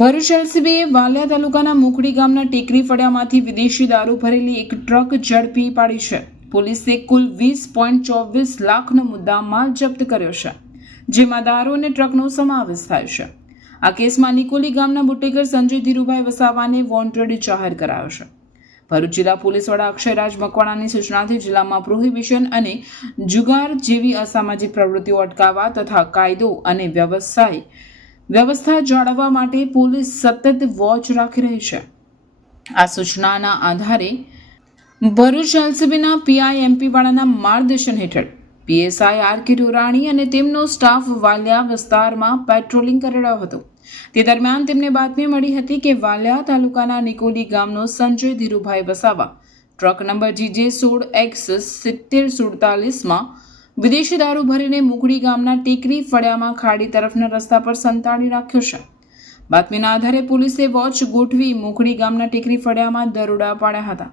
ભરૂચ એલસીબીએ વાલિયા તાલુકાના મોખડી ગામના ટેકરી ફળિયામાંથી વિદેશી દારૂ ભરેલી એક ટ્રક ઝડપી પાડી છે। પોલીસે કુલ 20.24 લાખનો મુદ્દામાલ જપ્ત કર્યો છે, જેમાં દારૂ અને ટ્રકનો સમાવેશ થાય છે। આ કેસમાં નિકોલી ગામના બુટેકર સંજય ધીરુભાઈ વસાવાને વોન્ટેડ જાહેર કરાયો છે। ભરૂચ જિલ્લા પોલીસ વડા અક્ષયરાજ મકવાણાની સૂચનાથી જિલ્લામાં પ્રોહિબિશન અને જુગાર જેવી અસામાજિક પ્રવૃત્તિઓ અટકાવવા તથા કાયદો અને વ્યવસ્થા જાળવવા માટે પોલીસ સતત વોચ રાખી રહી છે। આ સૂચનાના આધારે ભરૂચ એલસીબીના પીઆઈ એમપી વાળાના માર્ગદર્શન હેઠળ પીએસઆઈ આર.કે. રોરાણી અને તેમનો સ્ટાફ વાલિયા વિસ્તારમાં પેટ્રોલિંગ કરી રહ્યો હતો। તે દરમિયાન તેમને બાતમી મળી હતી કે વાલિયા તાલુકાના નિકોલી ગામનો સંજય ધીરુભાઈ વસાવા ટ્રક નંબર GJ16X7047માં વિદેશી દારૂ ભરીને મોખડી ગામના ટેકરી ફળિયામાં ખાડી તરફના રસ્તા પર સંતાડી રાખ્યો છે। બાતમીના આધારે પોલીસે વોચ ગોઠવી મોખડી ગામના ટેકરી ફળિયામાં દરોડા પાડ્યા હતા।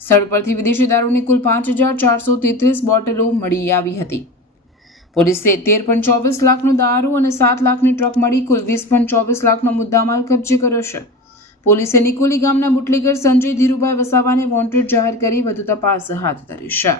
સ્થળ પરથી વિદેશી દારૂની કુલ 5,433 બોટલો મળી આવી હતી। પોલીસે 13.24 લાખનો દારૂ અને 7 લાખની ટ્રક મળી કુલ 20.24 લાખનો મુદ્દામાલ કબજે કર્યો છે। પોલીસે નિકોલી ગામના બુટલેગર સંજય ધીરુભાઈ વસાવાને વોન્ટેડ જાહેર કરી વધુ તપાસ હાથ ધરી છે।